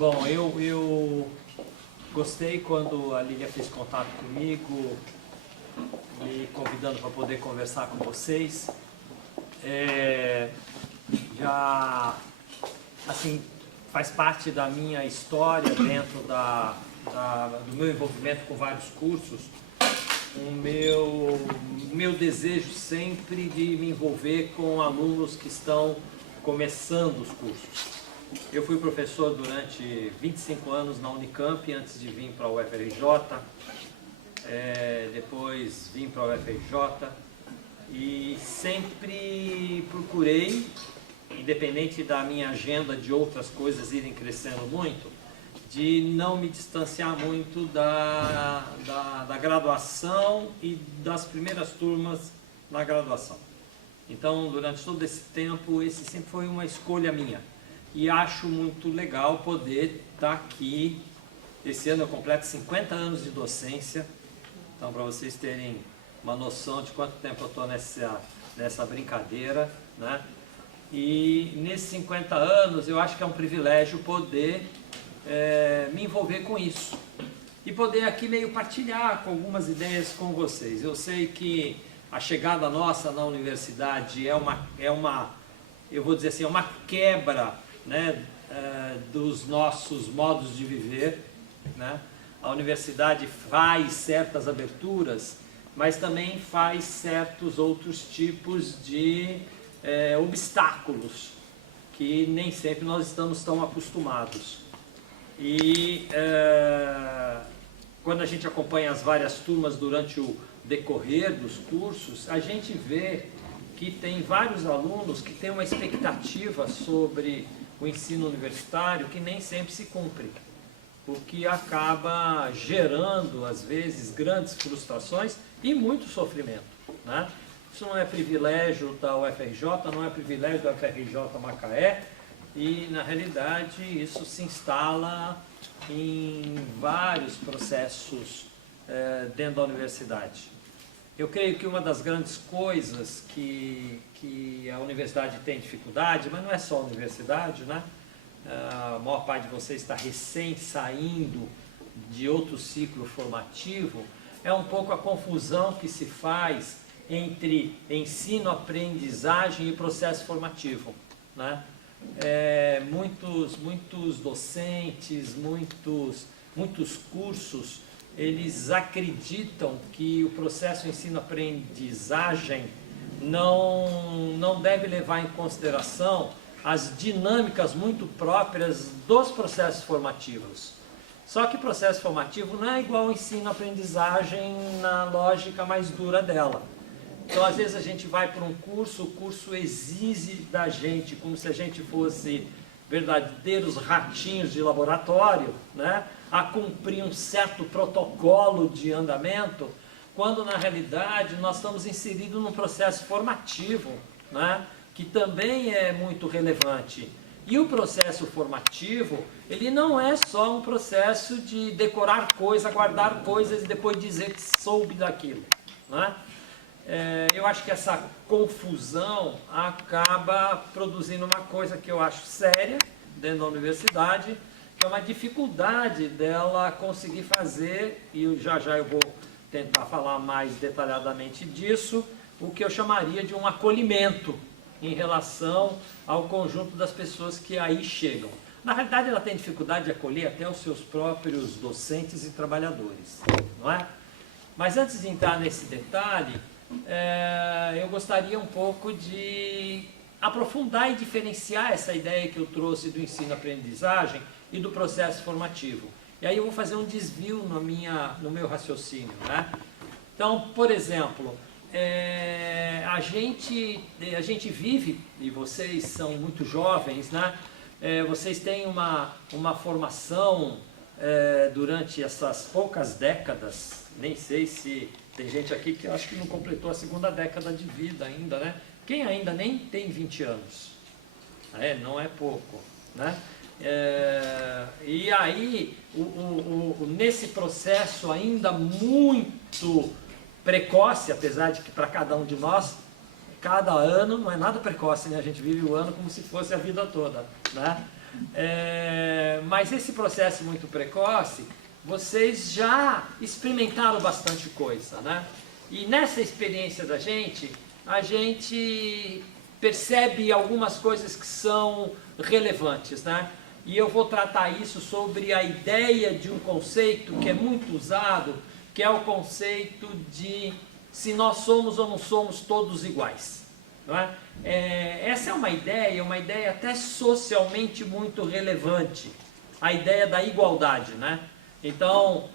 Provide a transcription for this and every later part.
Bom, eu gostei quando a Lília fez contato comigo, me convidando para poder conversar com vocês. Já, assim, faz parte da minha história dentro do meu envolvimento com vários cursos, o meu desejo sempre de me envolver com alunos que estão começando os cursos. Eu fui professor durante 25 anos na Unicamp, antes de vir para a UFRJ, depois vim para a UFRJ e sempre procurei, independente da minha agenda de outras coisas irem crescendo muito, de não me distanciar muito da graduação e das primeiras turmas na graduação. Então, durante todo esse tempo, esse sempre foi uma escolha minha. E acho muito legal poder estar aqui. Esse ano eu completo 50 anos de docência. Então, para vocês terem uma noção de quanto tempo eu estou nessa brincadeira, né? E nesses 50 anos eu acho que é um privilégio poder me envolver com isso. E poder aqui meio partilhar com algumas ideias com vocês. Eu sei que a chegada nossa na universidade é uma eu vou dizer assim, é uma quebra, né, dos nossos modos de viver, né? A universidade faz certas aberturas, mas também faz certos outros tipos de obstáculos que nem sempre nós estamos tão acostumados. E quando a gente acompanha as várias turmas durante o decorrer dos cursos, a gente vê que tem vários alunos que têm uma expectativa sobre o ensino universitário que nem sempre se cumpre, o que acaba gerando, às vezes, grandes frustrações e muito sofrimento, né? Isso não é privilégio da UFRJ, não é privilégio da UFRJ Macaé, e, na realidade, isso se instala em vários processos dentro da universidade. Eu creio que uma das grandes coisas que a universidade tem dificuldade, mas não é só a universidade, né? A maior parte de vocês está recém saindo de outro ciclo formativo, é um pouco a confusão que se faz entre ensino, aprendizagem e processo formativo, né? Muitos docentes, muitos cursos, eles acreditam que o processo ensino-aprendizagem não deve levar em consideração as dinâmicas muito próprias dos processos formativos. Só que processo formativo não é igual ao ensino-aprendizagem na lógica mais dura dela. Então, às vezes a gente vai para um curso, o curso exige da gente, como se a gente fosse verdadeiros ratinhos de laboratório, né, a cumprir um certo protocolo de andamento, quando na realidade nós estamos inseridos num processo formativo, né, que também é muito relevante. E o processo formativo, ele não é só um processo de decorar coisas, guardar coisas e depois dizer que soube daquilo, né? Eu acho que essa confusão acaba produzindo uma coisa que eu acho séria dentro da universidade, que é uma dificuldade dela conseguir fazer, e já eu vou tentar falar mais detalhadamente disso, o que eu chamaria de um acolhimento em relação ao conjunto das pessoas que aí chegam. Na realidade, ela tem dificuldade de acolher até os seus próprios docentes e trabalhadores, não é? Mas antes de entrar nesse detalhe, eu gostaria um pouco de aprofundar e diferenciar essa ideia que eu trouxe do ensino-aprendizagem e do processo formativo. E aí eu vou fazer um desvio no meu raciocínio, né? Então, por exemplo, a gente vive, e vocês são muito jovens, né? Vocês têm uma formação durante essas poucas décadas, nem sei se tem gente aqui que acho que não completou a segunda década de vida ainda, né? Quem ainda nem tem 20 anos? Não é pouco, né? E aí, nesse processo ainda muito precoce, apesar de que para cada um de nós, cada ano não é nada precoce, né? A gente vive o ano como se fosse a vida toda, né? Mas esse processo muito precoce, vocês já experimentaram bastante coisa, né? E nessa experiência da gente, a gente percebe algumas coisas que são relevantes, né? E eu vou tratar isso sobre a ideia de um conceito que é muito usado, que é o conceito de se nós somos ou não somos todos iguais. Não é? Essa é uma ideia até socialmente muito relevante, a ideia da igualdade, né? Então,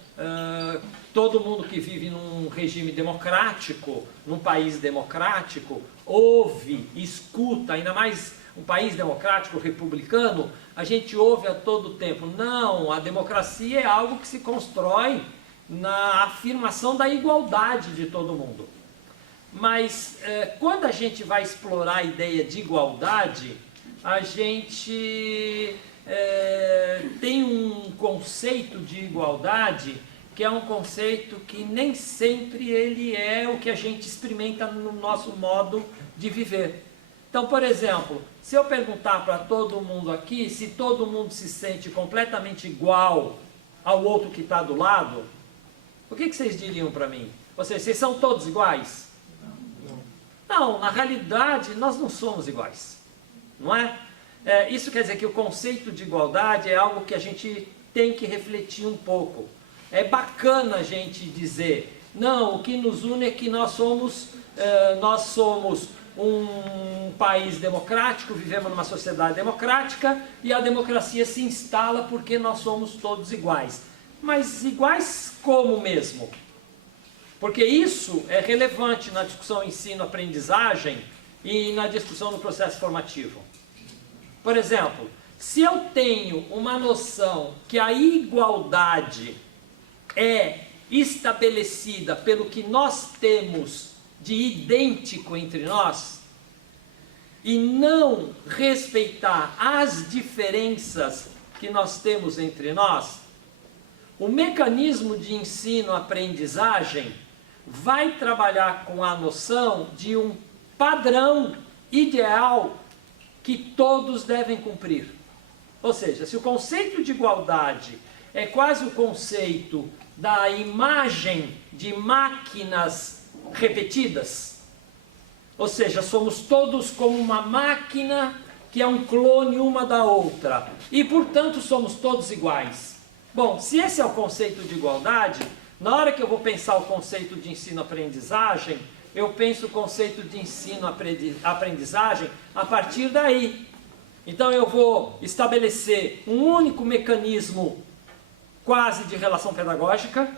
todo mundo que vive num regime democrático, num país democrático, ouve, escuta, ainda mais um país democrático, republicano, a gente ouve a todo tempo, não, a democracia é algo que se constrói na afirmação da igualdade de todo mundo. Mas quando a gente vai explorar a ideia de igualdade, a gente tem um conceito de igualdade que é um conceito que nem sempre ele é o que a gente experimenta no nosso modo de viver. Então, por exemplo, se eu perguntar para todo mundo aqui se todo mundo se sente completamente igual ao outro que está do lado, o que vocês diriam para mim? Ou seja, vocês são todos iguais? Não, na realidade nós não somos iguais, não é? Isso quer dizer que o conceito de igualdade é algo que a gente tem que refletir um pouco. É bacana a gente dizer, não, o que nos une é que nós somos um país democrático, vivemos numa sociedade democrática e a democracia se instala porque nós somos todos iguais. Mas iguais como mesmo? Porque isso é relevante na discussão ensino-aprendizagem e na discussão no processo formativo. Por exemplo, se eu tenho uma noção que a igualdade é estabelecida pelo que nós temos de idêntico entre nós, e não respeitar as diferenças que nós temos entre nós, o mecanismo de ensino-aprendizagem vai trabalhar com a noção de um padrão ideal que todos devem cumprir. Ou seja, se o conceito de igualdade é quase o conceito da imagem de máquinas repetidas, ou seja, somos todos como uma máquina que é um clone uma da outra, e portanto somos todos iguais. Bom, se esse é o conceito de igualdade, na hora que eu vou pensar o conceito de ensino-aprendizagem, eu penso o conceito de ensino-aprendizagem a partir daí. Então eu vou estabelecer um único mecanismo quase de relação pedagógica,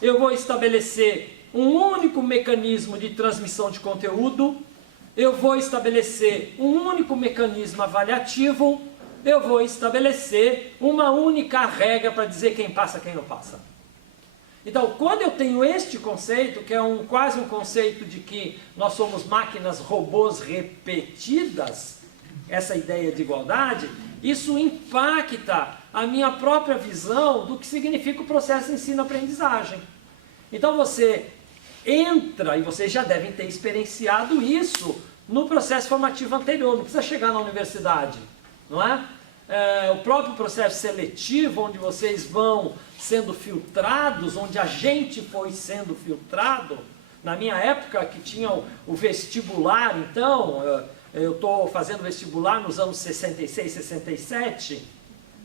eu vou estabelecer um único mecanismo de transmissão de conteúdo, eu vou estabelecer um único mecanismo avaliativo, eu vou estabelecer uma única regra para dizer quem passa e quem não passa. Então, quando eu tenho este conceito, que é quase um conceito de que nós somos máquinas robôs repetidas, essa ideia de igualdade, isso impacta a minha própria visão do que significa o processo de ensino-aprendizagem. Então você entra, e vocês já devem ter experienciado isso no processo formativo anterior, não precisa chegar na universidade, não é? O próprio processo seletivo, onde vocês vão sendo filtrados, onde a gente foi sendo filtrado. Na minha época, que tinha o vestibular, então, eu estou fazendo vestibular nos anos 66, 67.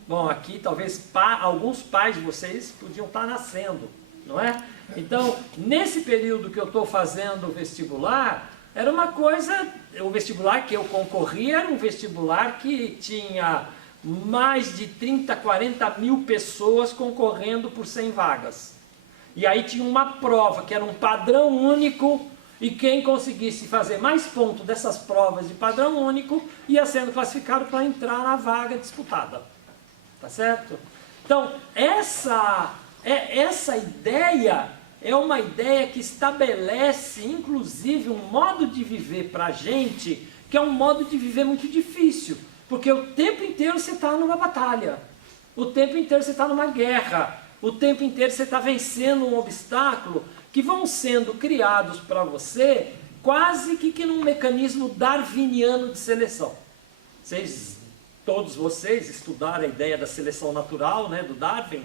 Bom, aqui talvez alguns pais de vocês podiam estar nascendo, não é? Então, nesse período que eu estou fazendo o vestibular, era uma coisa, o vestibular que eu concorri era um vestibular que tinha mais de 30, 40 mil pessoas concorrendo por 100 vagas. E aí tinha uma prova, que era um padrão único, e quem conseguisse fazer mais pontos dessas provas de padrão único, ia sendo classificado para entrar na vaga disputada. Tá certo? Então, essa ideia é uma ideia que estabelece, inclusive, um modo de viver para a gente, que é um modo de viver muito difícil. Porque o tempo inteiro você está numa batalha, o tempo inteiro você está numa guerra, o tempo inteiro você está vencendo um obstáculo que vão sendo criados para você quase que num mecanismo darwiniano de seleção. Vocês todos vocês estudaram a ideia da seleção natural, né, do Darwin,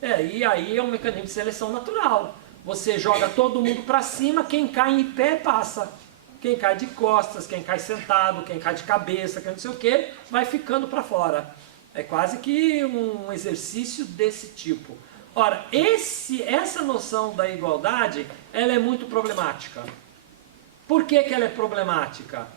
e aí é um mecanismo de seleção natural. Você joga todo mundo para cima, quem cai em pé passa. Quem cai de costas, quem cai sentado, quem cai de cabeça, quem não sei o que, vai ficando para fora. É quase que um exercício desse tipo. Ora, essa noção da igualdade, ela é muito problemática. Por que ela é problemática?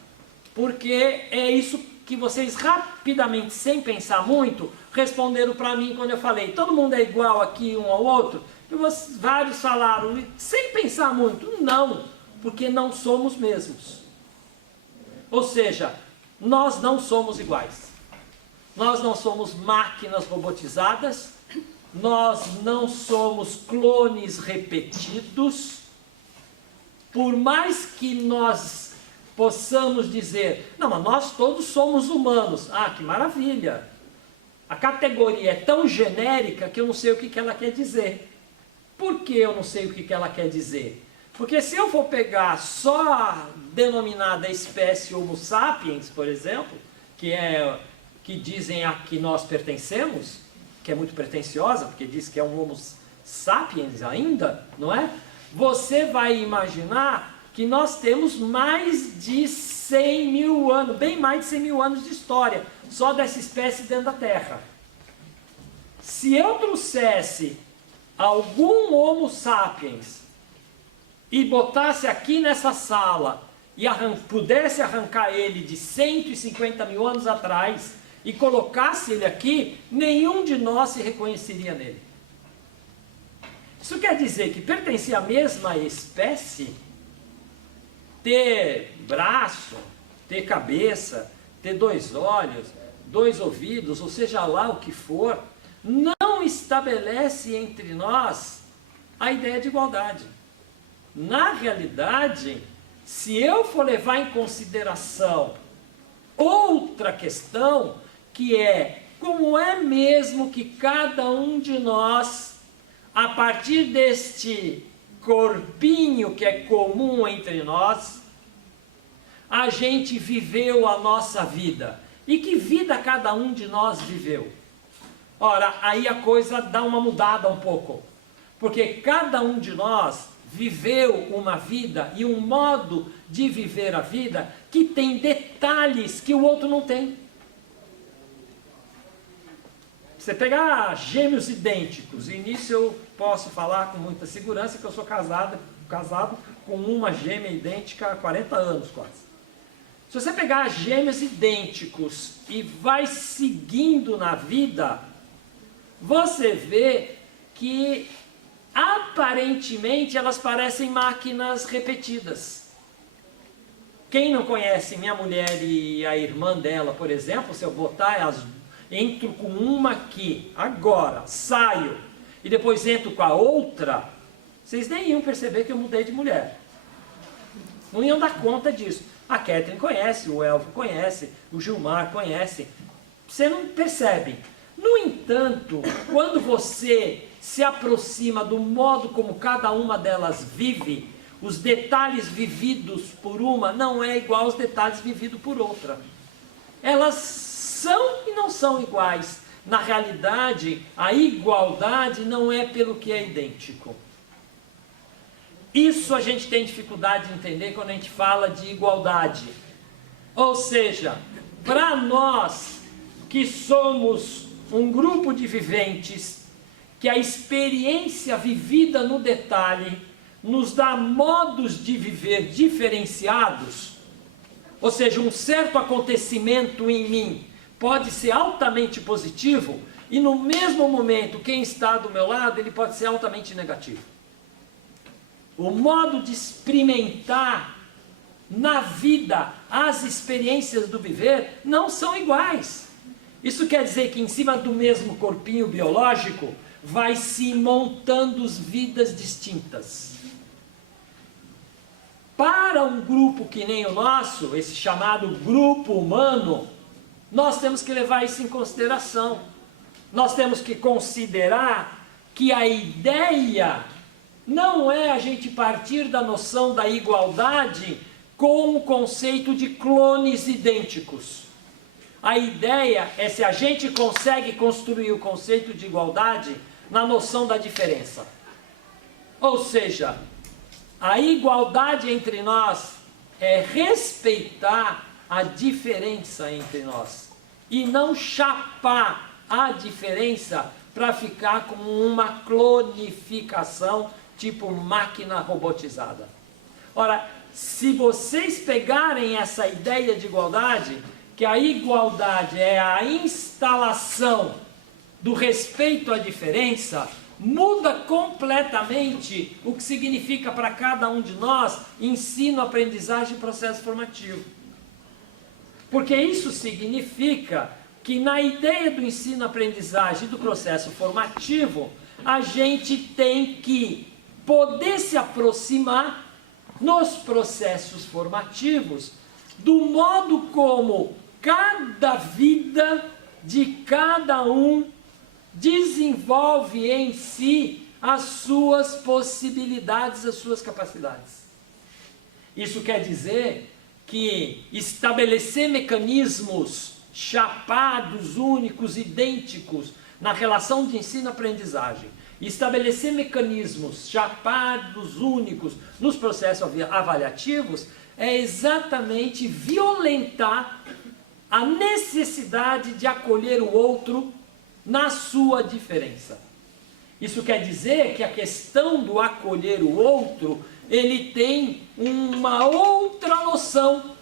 Porque é isso que vocês rapidamente, sem pensar muito, responderam para mim quando eu falei, todo mundo é igual aqui um ao outro? E vários falaram, sem pensar muito, não, porque não somos mesmos. Ou seja, nós não somos iguais. Nós não somos máquinas robotizadas, nós não somos clones repetidos. Por mais que nós possamos dizer, não, mas nós todos somos humanos. Ah, que maravilha! A categoria é tão genérica que eu não sei o que ela quer dizer. Por que eu não sei o que ela quer dizer? Porque se eu for pegar só a denominada espécie Homo sapiens, por exemplo, que dizem a que nós pertencemos, que é muito pretensiosa, porque diz que é um Homo sapiens ainda, não é? Você vai imaginar que nós temos mais de 100 mil anos, bem mais de 100 mil anos de história, só dessa espécie dentro da Terra. Se eu trouxesse algum Homo sapiens e botasse aqui nessa sala e pudesse arrancar ele de 150 mil anos atrás e colocasse ele aqui, nenhum de nós se reconheceria nele. Isso quer dizer que pertencia à mesma espécie, ter braço, ter cabeça, ter 2 olhos, 2 ouvidos, ou seja lá o que for, não estabelece entre nós a ideia de igualdade. Na realidade, se eu for levar em consideração outra questão, que é como é mesmo que cada um de nós, a partir deste corpinho que é comum entre nós, a gente viveu a nossa vida. E que vida cada um de nós viveu? Ora, aí a coisa dá uma mudada um pouco. Porque cada um de nós viveu uma vida e um modo de viver a vida que tem detalhes que o outro não tem. Você pegar gêmeos idênticos, e nisso eu posso falar com muita segurança que eu sou casado com uma gêmea idêntica há 40 anos quase. Se você pegar gêmeos idênticos e vai seguindo na vida, você vê que aparentemente elas parecem máquinas repetidas. Quem não conhece minha mulher e a irmã dela, por exemplo, se eu botar entro com uma aqui, agora, saio, e depois entro com a outra, vocês nem iam perceber que eu mudei de mulher. Não iam dar conta disso. A Catherine conhece, o Elvio conhece, o Gilmar conhece. Você não percebe. No entanto, quando você se aproxima do modo como cada uma delas vive, os detalhes vividos por uma não é igual aos detalhes vividos por outra. Elas são e não são iguais. Na realidade, a igualdade não é pelo que é idêntico. Isso a gente tem dificuldade de entender quando a gente fala de igualdade. Ou seja, para nós que somos um grupo de viventes, que a experiência vivida no detalhe nos dá modos de viver diferenciados, ou seja, um certo acontecimento em mim pode ser altamente positivo e no mesmo momento quem está do meu lado ele pode ser altamente negativo. O modo de experimentar na vida as experiências do viver não são iguais. Isso quer dizer que em cima do mesmo corpinho biológico vai se montando vidas distintas. Para um grupo que nem o nosso, esse chamado grupo humano, nós temos que levar isso em consideração. Nós temos que considerar que a ideia não é a gente partir da noção da igualdade com o conceito de clones idênticos. A ideia é se a gente consegue construir o conceito de igualdade na noção da diferença. Ou seja, a igualdade entre nós é respeitar a diferença entre nós e não chapar a diferença para ficar com uma clonificação tipo máquina robotizada. Ora, se vocês pegarem essa ideia de igualdade, que a igualdade é a instalação do respeito à diferença, muda completamente o que significa para cada um de nós ensino, aprendizagem e processo formativo. Porque isso significa que na ideia do ensino, aprendizagem e do processo formativo, a gente tem que poder se aproximar nos processos formativos do modo como cada vida de cada um desenvolve em si as suas possibilidades, as suas capacidades. Isso quer dizer que estabelecer mecanismos chapados, únicos, idênticos na relação de ensino-aprendizagem, estabelecer mecanismos chapados, únicos nos processos avaliativos, é exatamente violentar a necessidade de acolher o outro na sua diferença. Isso quer dizer que a questão do acolher o outro, ele tem uma outra noção.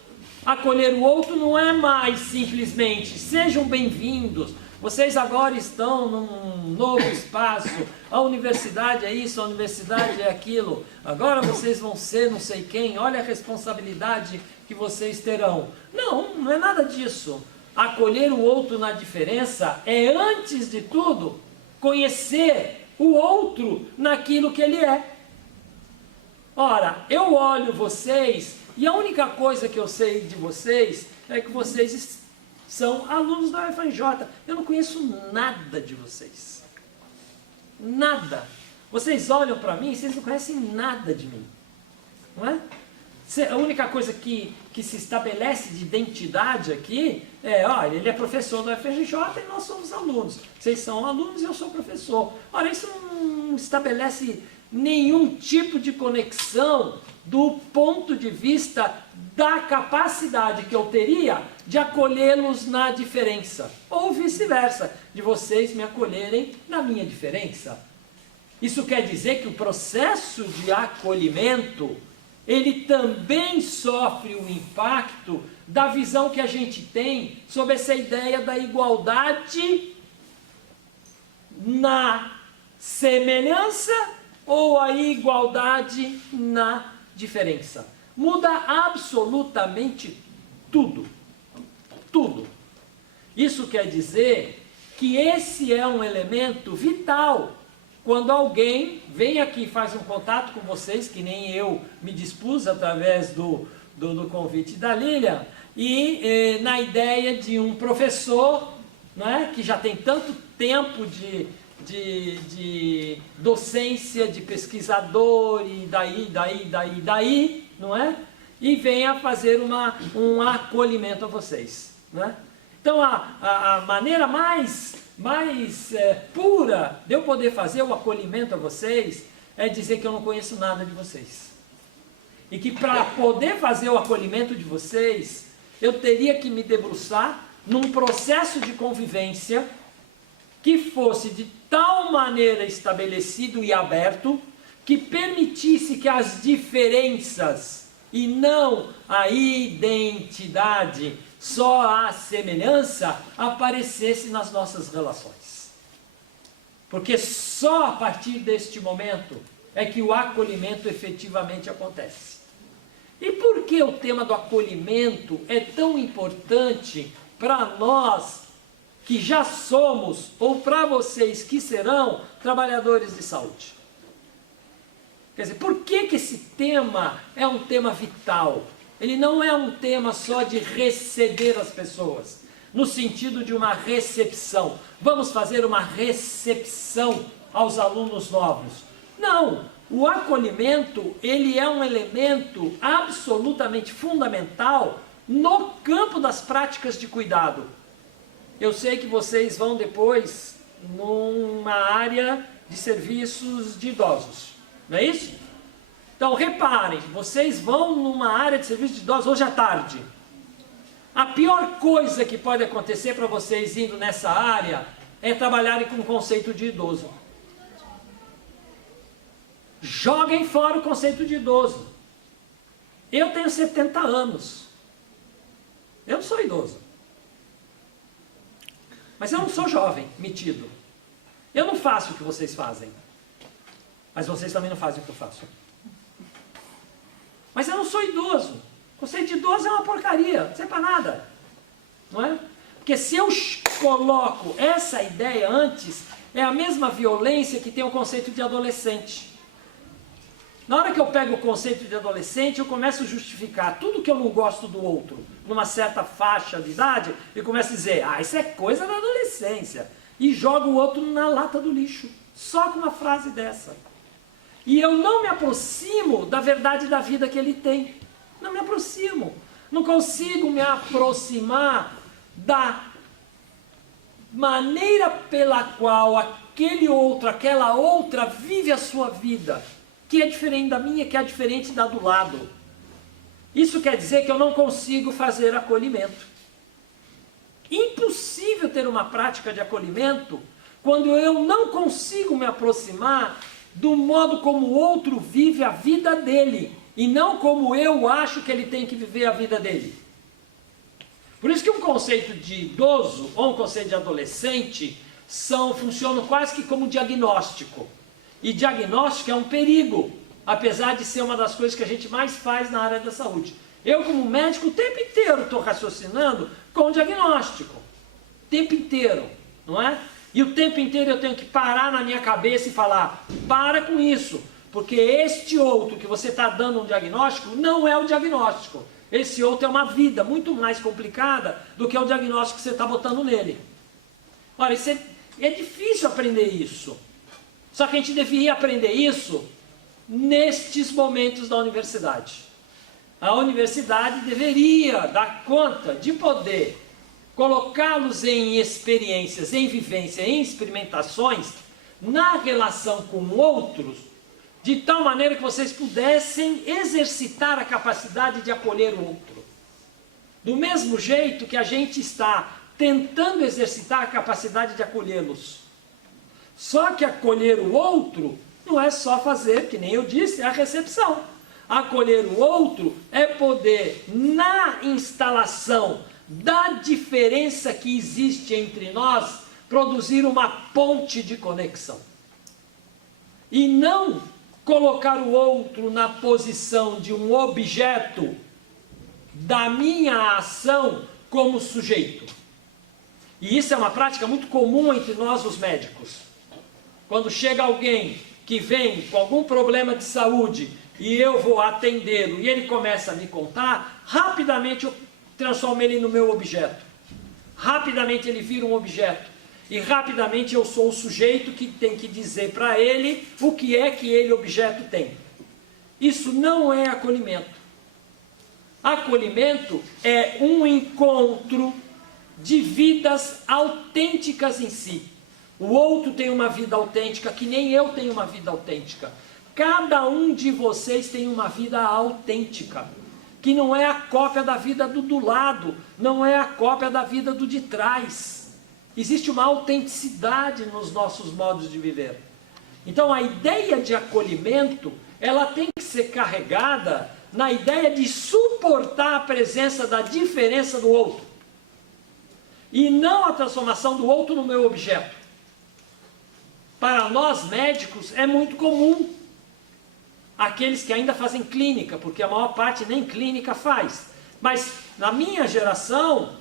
Acolher o outro não é mais simplesmente, sejam bem-vindos, vocês agora estão num novo espaço, a universidade é isso, a universidade é aquilo, agora vocês vão ser não sei quem, olha a responsabilidade que vocês terão. Não, não é nada disso. Acolher o outro na diferença é, antes de tudo, conhecer o outro naquilo que ele é. Ora, eu olho vocês e a única coisa que eu sei de vocês é que vocês são alunos da UFRJ. Eu não conheço nada de vocês. Nada. Vocês olham para mim e vocês não conhecem nada de mim. Não é? A única coisa que se estabelece de identidade aqui é, olha, ele é professor da UFRJ e nós somos alunos. Vocês são alunos e eu sou professor. Ora, isso não estabelece nenhum tipo de conexão do ponto de vista da capacidade que eu teria de acolhê-los na diferença. Ou vice-versa, de vocês me acolherem na minha diferença. Isso quer dizer que o processo de acolhimento, ele também sofre o impacto da visão que a gente tem sobre essa ideia da igualdade na semelhança ou a igualdade na diferença. Muda absolutamente tudo. Tudo. Isso quer dizer que esse é um elemento vital. Quando alguém vem aqui e faz um contato com vocês, que nem eu me dispus através do convite da Lilian, e na ideia de um professor, né, que já tem tanto tempo de docência, de pesquisador, e daí, não é? E venha fazer um acolhimento a vocês, né? Então, a maneira mais pura de eu poder fazer o acolhimento a vocês é dizer que eu não conheço nada de vocês. E que para poder fazer o acolhimento de vocês, eu teria que me debruçar num processo de convivência que fosse de tal maneira estabelecido e aberto, que permitisse que as diferenças e não a identidade, só a semelhança, aparecesse nas nossas relações. Porque só a partir deste momento é que o acolhimento efetivamente acontece. E por que o tema do acolhimento é tão importante para nós que já somos, ou para vocês que serão, trabalhadores de saúde? Quer dizer, por que esse tema é um tema vital? Ele não é um tema só de receber as pessoas, no sentido de uma recepção. Vamos fazer uma recepção aos alunos novos. Não, o acolhimento, ele é um elemento absolutamente fundamental no campo das práticas de cuidado. eu sei que vocês vão depois numa área de serviços de idosos, não é isso? Então reparem, vocês vão numa área de serviços de idosos hoje à tarde. A pior coisa que pode acontecer para vocês indo nessa área é trabalharem com o conceito de idoso. Joguem fora o conceito de idoso. Eu tenho 70 anos. Eu não sou idoso. Mas eu não sou jovem, metido. Eu não faço o que vocês fazem. Mas vocês também não fazem o que eu faço. Mas eu não sou idoso. O conceito de idoso é uma porcaria, não serve para nada. Não é? Porque se eu coloco essa ideia antes, é a mesma violência que tem o conceito de adolescente. Na hora que eu pego o conceito de adolescente, eu começo a justificar tudo que eu não gosto do outro, numa certa faixa de idade, e começo a dizer, isso é coisa da adolescência. E jogo o outro na lata do lixo, só com uma frase dessa. E eu não me aproximo da verdade da vida que ele tem. Não me aproximo. Não consigo me aproximar da maneira pela qual aquele outro, aquela outra vive a sua vida, que é diferente da minha, que é diferente da do lado. Isso quer dizer que eu não consigo fazer acolhimento. Impossível ter uma prática de acolhimento quando eu não consigo me aproximar do modo como o outro vive a vida dele, e não como eu acho que ele tem que viver a vida dele. Por isso que um conceito de idoso ou um conceito de adolescente funcionam quase que como diagnóstico. E diagnóstico é um perigo, apesar de ser uma das coisas que a gente mais faz na área da saúde. Eu, como médico, o tempo inteiro estou raciocinando com diagnóstico. O tempo inteiro, não é? E o tempo inteiro eu tenho que parar na minha cabeça e falar, para com isso, porque este outro que você está dando um diagnóstico não é o diagnóstico. Esse outro é uma vida muito mais complicada do que o diagnóstico que você está botando nele. Olha, é difícil aprender isso. Só que a gente deveria aprender isso nestes momentos da universidade. A universidade deveria dar conta de poder colocá-los em experiências, em vivência, em experimentações, na relação com outros, de tal maneira que vocês pudessem exercitar a capacidade de acolher o outro. Do mesmo jeito que a gente está tentando exercitar a capacidade de acolhê-los. Só que acolher o outro não é só fazer, que nem eu disse, a recepção. Acolher o outro é poder, na instalação da diferença que existe entre nós, produzir uma ponte de conexão. E não colocar o outro na posição de um objeto da minha ação como sujeito. E isso é uma prática muito comum entre nós, os médicos. Quando chega alguém que vem com algum problema de saúde e eu vou atendê-lo e ele começa a me contar, rapidamente eu transformo ele no meu objeto. Rapidamente ele vira um objeto. E rapidamente eu sou o sujeito que tem que dizer para ele o que é que ele, objeto, tem. Isso não é acolhimento. Acolhimento é um encontro de vidas autênticas em si. O outro tem uma vida autêntica que nem eu tenho uma vida autêntica. Cada um de vocês tem uma vida autêntica, que não é a cópia da vida do lado, não é a cópia da vida do de trás. Existe uma autenticidade nos nossos modos de viver. Então a ideia de acolhimento, ela tem que ser carregada na ideia de suportar a presença da diferença do outro. E não a transformação do outro no meu objeto. Para nós médicos é muito comum, aqueles que ainda fazem clínica, porque a maior parte nem clínica faz. Mas na minha geração,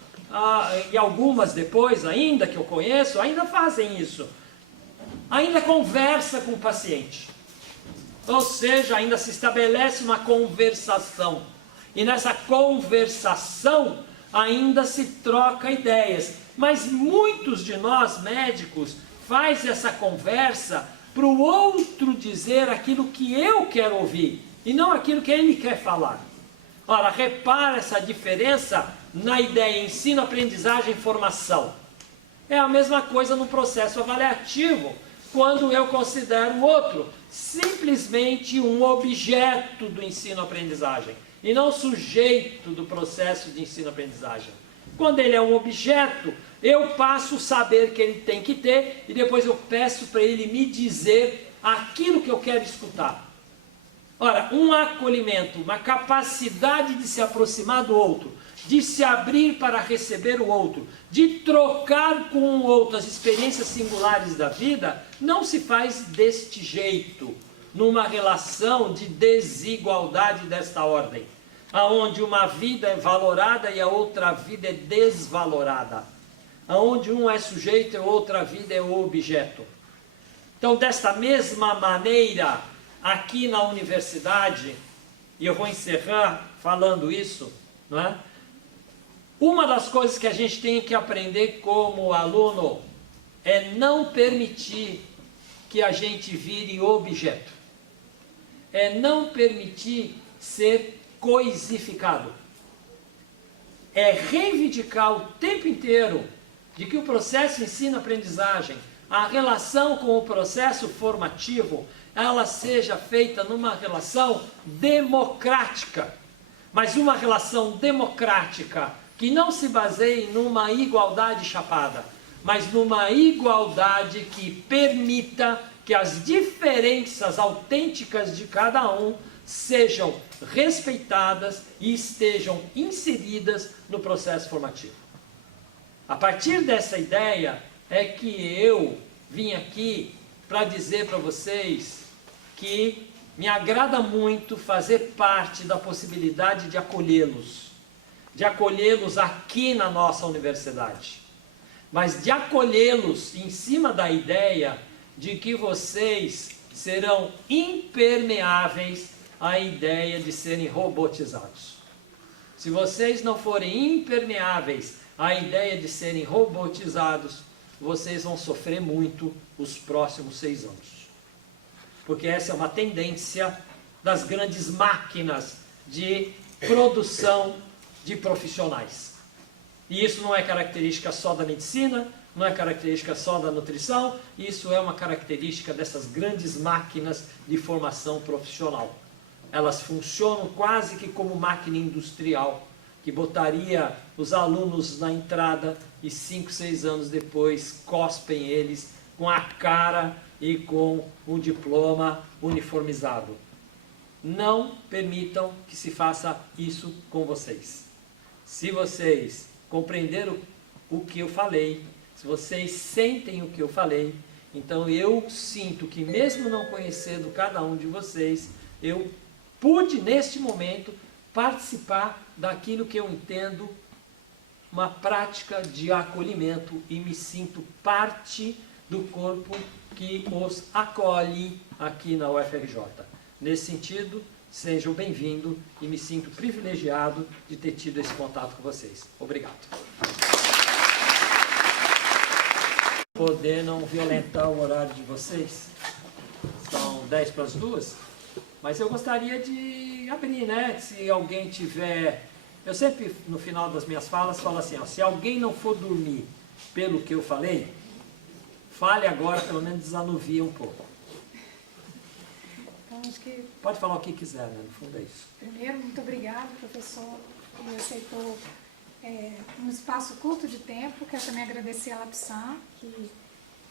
e algumas depois ainda que eu conheço, ainda fazem isso. Ainda conversa com o paciente. Ou seja, ainda se estabelece uma conversação. E nessa conversação ainda se troca ideias. Mas muitos de nós médicos faz essa conversa para o outro dizer aquilo que eu quero ouvir e não aquilo que ele quer falar. Ora, repara essa diferença na ideia ensino, aprendizagem, formação. É a mesma coisa no processo avaliativo, quando eu considero o outro simplesmente um objeto do ensino-aprendizagem e não sujeito do processo de ensino-aprendizagem. Quando ele é um objeto, eu passo o saber que ele tem que ter e depois eu peço para ele me dizer aquilo que eu quero escutar. Ora, um acolhimento, uma capacidade de se aproximar do outro, de se abrir para receber o outro, de trocar com o outro as experiências singulares da vida, não se faz deste jeito, numa relação de desigualdade desta ordem, aonde uma vida é valorada e a outra vida é desvalorada, aonde um é sujeito e a outra vida é objeto. Então, desta mesma maneira, aqui na universidade, e eu vou encerrar falando isso, não é? Uma das coisas que a gente tem que aprender como aluno é não permitir que a gente vire objeto. É não permitir ser coisificado. É reivindicar o tempo inteiro de que o processo ensino-aprendizagem, a relação com o processo formativo, ela seja feita numa relação democrática. Mas uma relação democrática que não se baseie numa igualdade chapada, mas numa igualdade que permita que as diferenças autênticas de cada um sejam respeitadas e estejam inseridas no processo formativo. A partir dessa ideia é que eu vim aqui para dizer para vocês que me agrada muito fazer parte da possibilidade de acolhê-los aqui na nossa universidade, mas de acolhê-los em cima da ideia de que vocês serão impermeáveis à ideia de serem robotizados. Se vocês não forem impermeáveis à ideia de serem robotizados, vocês vão sofrer muito os próximos 6 anos. Porque essa é uma tendência das grandes máquinas de produção de profissionais. E isso não é característica só da medicina, não é característica só da nutrição, isso é uma característica dessas grandes máquinas de formação profissional. Elas funcionam quase que como máquina industrial, que botaria os alunos na entrada e 5, 6 anos depois cospem eles com a cara e com um diploma uniformizado. Não permitam que se faça isso com vocês. Se vocês compreenderam o que eu falei, se vocês sentem o que eu falei, então eu sinto que mesmo não conhecendo cada um de vocês, eu pude neste momento participar daquilo que eu entendo uma prática de acolhimento e me sinto parte do corpo que os acolhe aqui na UFRJ. Nesse sentido, sejam bem-vindos e me sinto privilegiado de ter tido esse contato com vocês. Obrigado. Poder não violentar o horário de vocês, são 10 para as 2, mas eu gostaria de abrir, né? Se alguém tiver... Eu sempre, no final das minhas falas, falo assim, ó, se alguém não for dormir pelo que eu falei, fale agora, pelo menos desanuvia um pouco. Então, acho que... Pode falar o que quiser, né? No fundo é isso. Primeiro, muito obrigada, professor, que aceitou um espaço curto de tempo. Quero também agradecer a Lapsan, que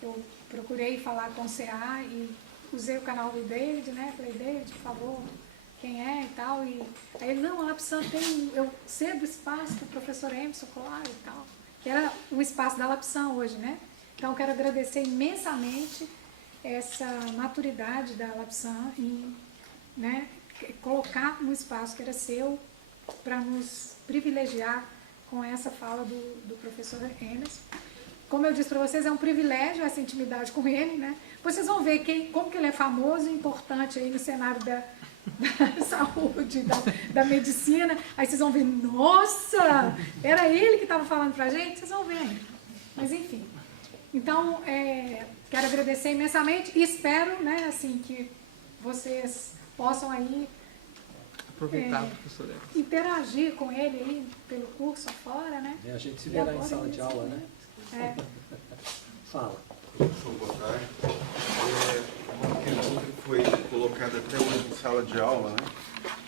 eu procurei falar com o CA e usei o canal do David, né? Falei, David, por favor, quem é e tal. E aí ele, não, a Lapsan tem, eu cedo espaço do professor Emerson Colar e tal, que era o espaço da Lapsan hoje, né? Então, eu quero agradecer imensamente essa maturidade da Lapsan em, né, colocar um espaço que era seu para nos privilegiar com essa fala do professor Emerson. Como eu disse para vocês, é um privilégio essa intimidade com ele, né? Vocês vão ver como que ele é famoso e importante aí no cenário da saúde, da medicina. Aí vocês vão ver, nossa, era ele que estava falando para a gente, vocês vão ver ainda. Mas enfim, então, quero agradecer imensamente e espero, né, assim, que vocês possam aí aproveitar, professora, interagir com ele aí pelo curso afora, né? A gente se verá em sala de aula, né? É. Fala. Professor, boa tarde. Uma pergunta que foi colocada até hoje em sala de aula,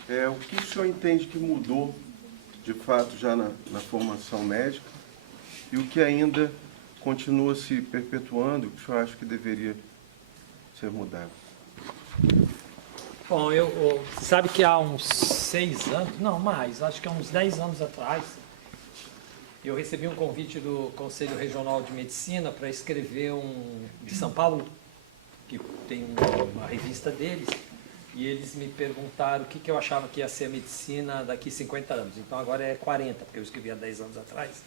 né? O que o senhor entende que mudou, de fato, já na formação médica e o que ainda continua se perpetuando, o que o senhor acha que deveria ser mudado? Bom, sabe que há uns 6 anos, não mais, acho que há uns 10 anos atrás, eu recebi um convite do Conselho Regional de Medicina para escrever de São Paulo, que tem uma revista deles, e eles me perguntaram o que eu achava que ia ser a medicina daqui 50 anos. Então agora é 40, porque eu escrevi há 10 anos atrás.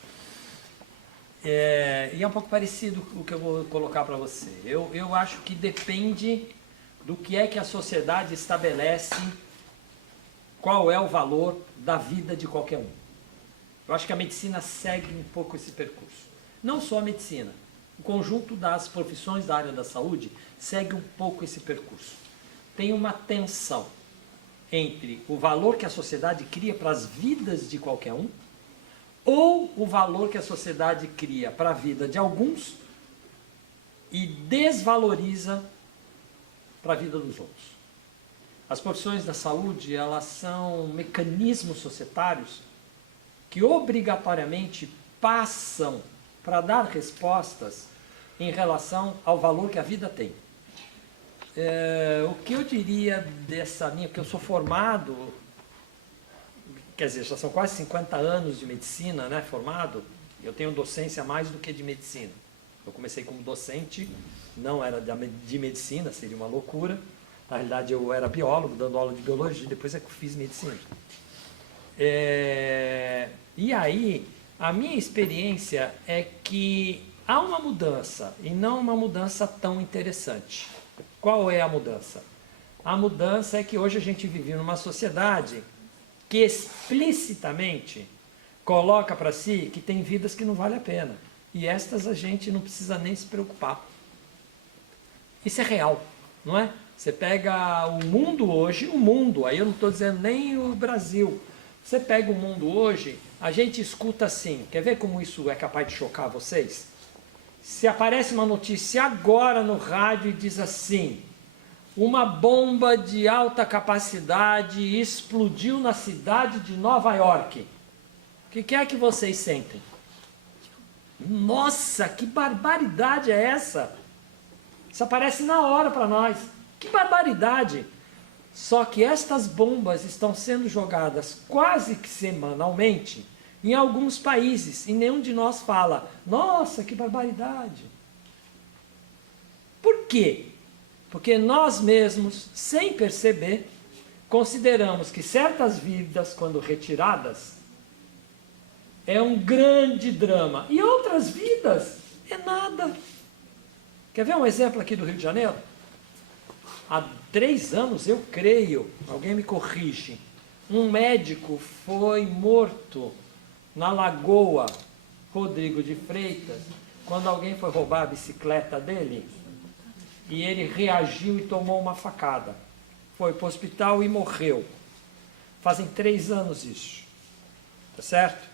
E é um pouco parecido com o que eu vou colocar para você. Eu acho que depende do que é que a sociedade estabelece, qual é o valor da vida de qualquer um. Eu acho que a medicina segue um pouco esse percurso. Não só a medicina, o conjunto das profissões da área da saúde segue um pouco esse percurso. Tem uma tensão entre o valor que a sociedade cria para as vidas de qualquer um ou o valor que a sociedade cria para a vida de alguns e desvaloriza para a vida dos outros. As profissões da saúde, elas são mecanismos societários que obrigatoriamente passam para dar respostas em relação ao valor que a vida tem. O que eu diria dessa minha, porque eu sou formado, quer dizer, já são quase 50 anos de medicina, né, formado, eu tenho docência mais do que de medicina. Eu comecei como docente, não era de medicina, seria uma loucura. Na realidade, eu era biólogo, dando aula de biologia, depois é que eu fiz medicina. E aí, a minha experiência é que há uma mudança, e não uma mudança tão interessante. Qual é a mudança? A mudança é que hoje a gente vive numa sociedade que explicitamente coloca para si que tem vidas que não valem a pena. E estas a gente não precisa nem se preocupar. Isso é real, não é? Você pega o mundo hoje, aí eu não estou dizendo nem o Brasil. Você pega o mundo hoje, a gente escuta assim, quer ver como isso é capaz de chocar vocês? Se aparece uma notícia agora no rádio e diz assim, uma bomba de alta capacidade explodiu na cidade de Nova York. O que é que vocês sentem? Nossa, que barbaridade é essa? Isso aparece na hora para nós. Que barbaridade! Só que estas bombas estão sendo jogadas quase que semanalmente em alguns países e nenhum de nós fala, nossa, que barbaridade! Por quê? Porque nós mesmos, sem perceber, consideramos que certas vidas, quando retiradas, é um grande drama. E outras vidas é nada. Quer ver um exemplo aqui do Rio de Janeiro? Há 3 anos, eu creio, alguém me corrige, um médico foi morto na Lagoa Rodrigo de Freitas, quando alguém foi roubar a bicicleta dele, e ele reagiu e tomou uma facada. Foi para o hospital e morreu. Fazem 3 anos isso. Tá certo?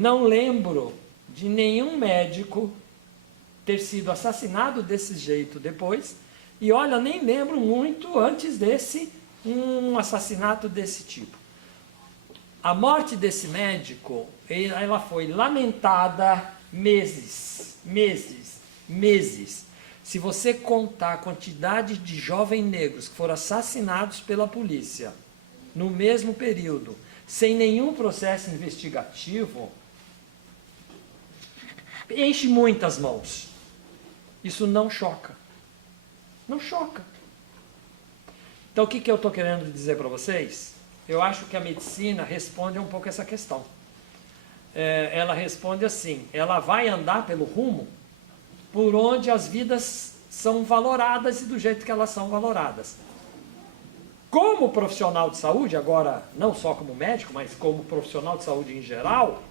Não lembro de nenhum médico ter sido assassinado desse jeito depois, e olha, nem lembro muito antes desse, um assassinato desse tipo. A morte desse médico, ela foi lamentada meses. Se você contar a quantidade de jovens negros que foram assassinados pela polícia no mesmo período, sem nenhum processo investigativo, enche muitas mãos. Isso não choca. Não choca. Então, o que eu estou querendo dizer para vocês? Eu acho que a medicina responde um pouco essa questão. Ela responde assim, ela vai andar pelo rumo por onde as vidas são valoradas e do jeito que elas são valoradas. Como profissional de saúde, agora não só como médico, mas como profissional de saúde em geral,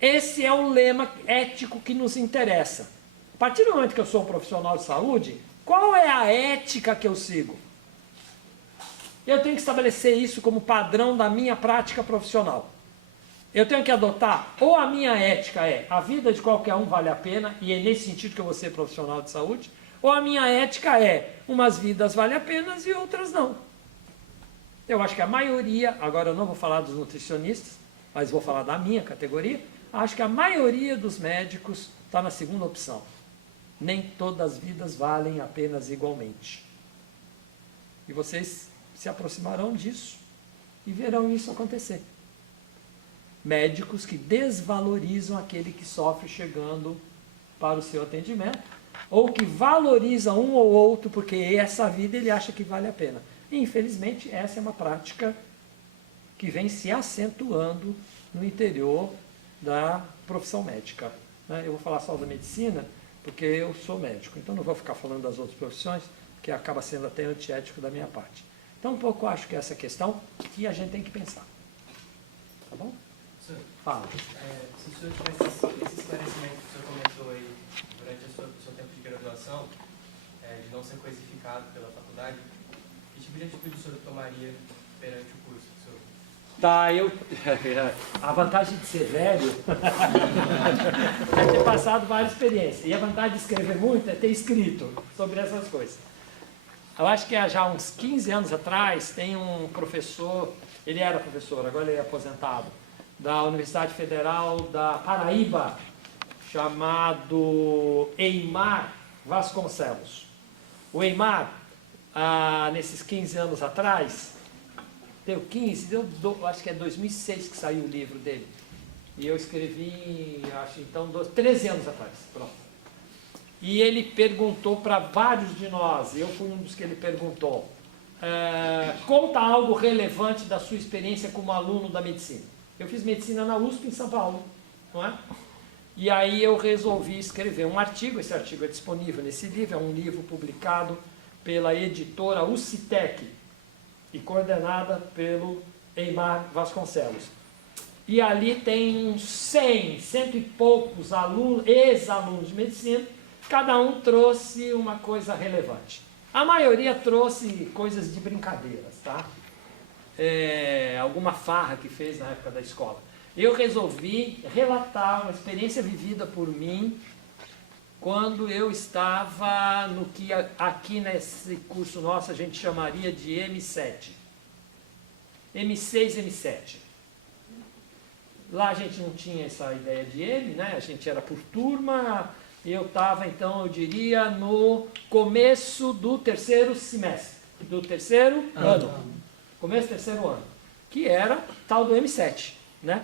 esse é o lema ético que nos interessa. A partir do momento que eu sou um profissional de saúde, qual é a ética que eu sigo? Eu tenho que estabelecer isso como padrão da minha prática profissional. Eu tenho que adotar, ou a minha ética é a vida de qualquer um vale a pena, e é nesse sentido que eu vou ser profissional de saúde, ou a minha ética é umas vidas valem a pena e outras não. Eu acho que a maioria, agora eu não vou falar dos nutricionistas, mas vou falar da minha categoria, acho que a maioria dos médicos está na segunda opção. Nem todas as vidas valem apenas igualmente. E vocês se aproximarão disso e verão isso acontecer. Médicos que desvalorizam aquele que sofre chegando para o seu atendimento, ou que valoriza um ou outro porque essa vida ele acha que vale a pena. E, infelizmente, essa é uma prática que vem se acentuando no interior da profissão médica. Eu vou falar só da medicina, porque eu sou médico, então não vou ficar falando das outras profissões, que acaba sendo até antiético da minha parte. Então, um pouco acho que essa é a questão que a gente tem que pensar. Tá bom? Senhor, Fala. se o senhor tivesse esse esclarecimento que o senhor comentou aí durante o seu tempo de graduação, de não ser coisificado pela faculdade, que tipo de atitude o senhor tomaria perante o curso, senhor? Tá, a vantagem de ser velho é ter passado várias experiências. E a vantagem de escrever muito é ter escrito sobre essas coisas. Eu acho que há já uns 15 anos atrás, tem um professor, ele era professor, agora ele é aposentado, da Universidade Federal da Paraíba, chamado Eimar Vasconcelos. O Eimar, nesses 15 anos atrás, deu 15, acho que é 2006 que saiu o livro dele. E eu escrevi, acho então, 13 anos atrás. Pronto. E ele perguntou para vários de nós, eu fui um dos que ele perguntou, conta algo relevante da sua experiência como aluno da medicina. Eu fiz medicina na USP em São Paulo, não é? E aí eu resolvi escrever um artigo, esse artigo é disponível nesse livro, é um livro publicado pela editora UCITEC e coordenada pelo Eimar Vasconcelos. E ali tem uns 100 e poucos alunos, ex-alunos de medicina, cada um trouxe uma coisa relevante. A maioria trouxe coisas de brincadeiras, tá? Alguma farra que fez na época da escola. Eu resolvi relatar uma experiência vivida por mim quando eu estava no que aqui nesse curso nosso a gente chamaria de M7. M6, M7. Lá a gente não tinha essa ideia de M, né? A gente era por turma, e eu estava, então, eu diria, no começo do terceiro semestre, do terceiro ano. Começo do terceiro ano, que era tal do M7, né?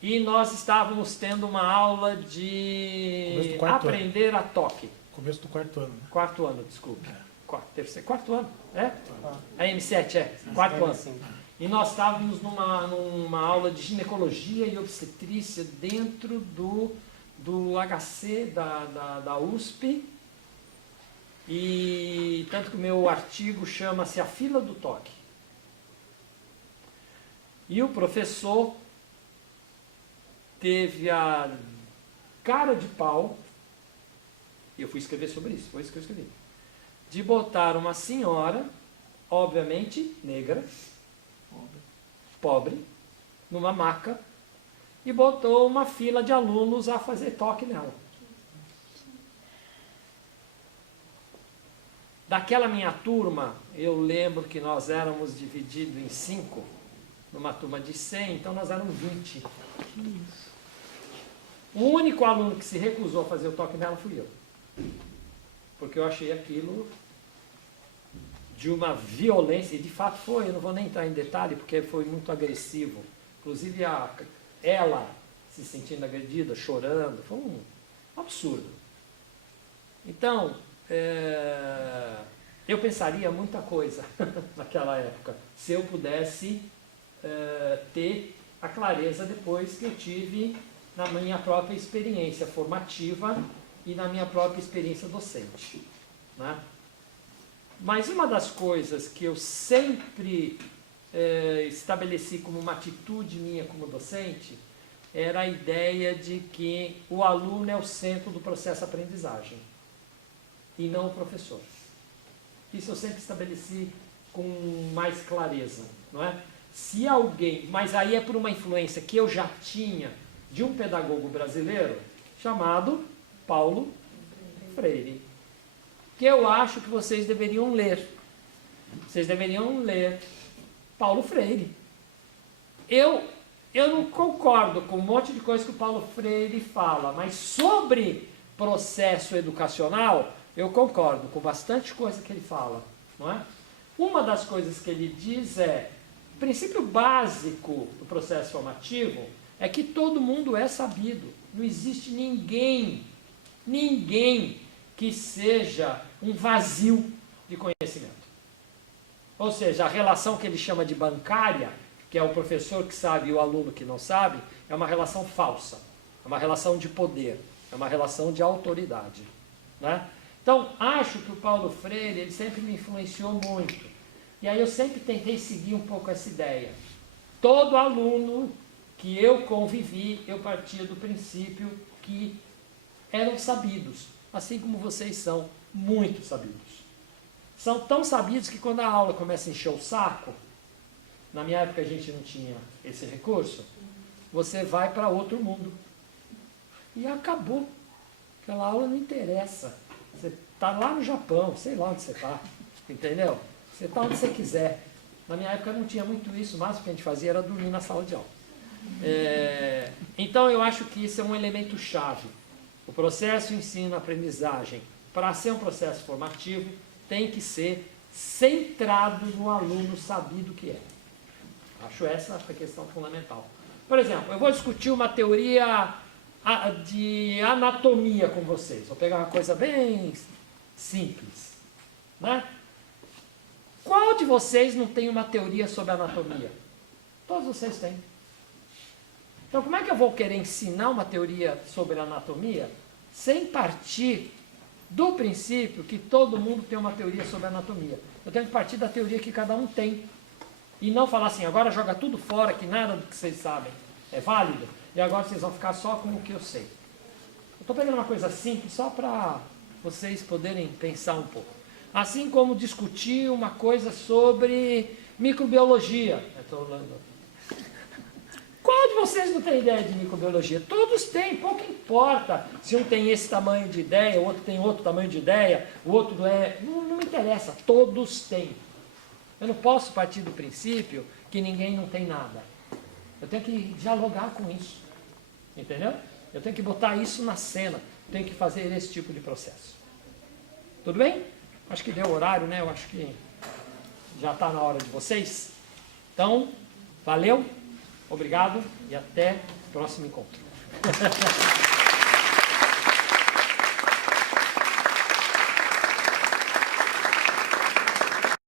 E nós estávamos tendo uma aula de aprender a toque. Começo do quarto ano. Né? Quarto ano, desculpe. Quarto ano, é? A M7 quarto ano. E nós estávamos numa aula de ginecologia e obstetrícia dentro do HC da USP. E tanto que o meu artigo chama-se A Fila do Toque. E o professor teve a cara de pau, e eu fui escrever sobre isso, foi isso que eu escrevi, de botar uma senhora, obviamente negra, pobre, numa maca, e botou uma fila de alunos a fazer toque nela. Daquela minha turma, eu lembro que nós éramos divididos em 5, numa turma de 100, então nós éramos 20. O único aluno que se recusou a fazer o toque nela fui eu. Porque eu achei aquilo de uma violência, e de fato foi, eu não vou nem entrar em detalhe, porque foi muito agressivo. Inclusive ela se sentindo agredida, chorando, foi um absurdo. Então, eu pensaria muita coisa naquela época, se eu pudesse ter a clareza depois que eu tive na minha própria experiência formativa e na minha própria experiência docente, né? Mas uma das coisas que eu sempre estabeleci como uma atitude minha como docente era a ideia de que o aluno é o centro do processo de aprendizagem e não o professor. Isso eu sempre estabeleci com mais clareza, não é? se alguém, mas aí é por uma influência que eu já tinha de um pedagogo brasileiro chamado Paulo Freire, que eu acho que vocês deveriam ler. Vocês deveriam ler Paulo Freire. Eu não concordo com um monte de coisa que o Paulo Freire fala, mas sobre processo educacional, eu concordo com bastante coisa que ele fala, não é? Uma das coisas que ele diz é, o princípio básico do processo formativo é que todo mundo é sabido. Não existe ninguém que seja um vazio de conhecimento. Ou seja, a relação que ele chama de bancária, que é o professor que sabe e o aluno que não sabe, é uma relação falsa, é uma relação de poder, é uma relação de autoridade, né? Então, acho que o Paulo Freire, ele sempre me influenciou muito. E aí eu sempre tentei seguir um pouco essa ideia. Todo aluno que eu convivi, eu partia do princípio que eram sabidos, assim como vocês são muito sabidos. São tão sabidos que quando a aula começa a encher o saco, na minha época a gente não tinha esse recurso, você vai para outro mundo. E acabou. Aquela aula não interessa. Você está lá no Japão, sei lá onde você está, entendeu? Você está onde você quiser. Na minha época não tinha muito isso, o máximo que a gente fazia era dormir na sala de aula. Então eu acho que isso é um elemento chave. O processo ensino-aprendizagem, para ser um processo formativo, tem que ser centrado no aluno sabido que é. Acho essa a questão fundamental. Por exemplo, eu vou discutir uma teoria de anatomia com vocês. Vou pegar uma coisa bem simples, né? Qual de vocês não tem uma teoria sobre anatomia? Todos vocês têm. Então, como é que eu vou querer ensinar uma teoria sobre anatomia sem partir do princípio que todo mundo tem uma teoria sobre anatomia? Eu tenho que partir da teoria que cada um tem. E não falar assim, agora joga tudo fora, que nada do que vocês sabem é válido, e agora vocês vão ficar só com o que eu sei. Eu estou pegando uma coisa simples só para vocês poderem pensar um pouco. Assim como discutir uma coisa sobre microbiologia. Qual de vocês não tem ideia de microbiologia? Todos têm, pouco importa se um tem esse tamanho de ideia, o outro tem outro tamanho de ideia, o outro é... Não me interessa, todos têm. Eu não posso partir do princípio que ninguém não tem nada. Eu tenho que dialogar com isso, entendeu? Eu tenho que botar isso na cena, tenho que fazer esse tipo de processo. Tudo bem? Acho que deu horário, né? Eu acho que já está na hora de vocês. Então, valeu, obrigado e até o próximo encontro.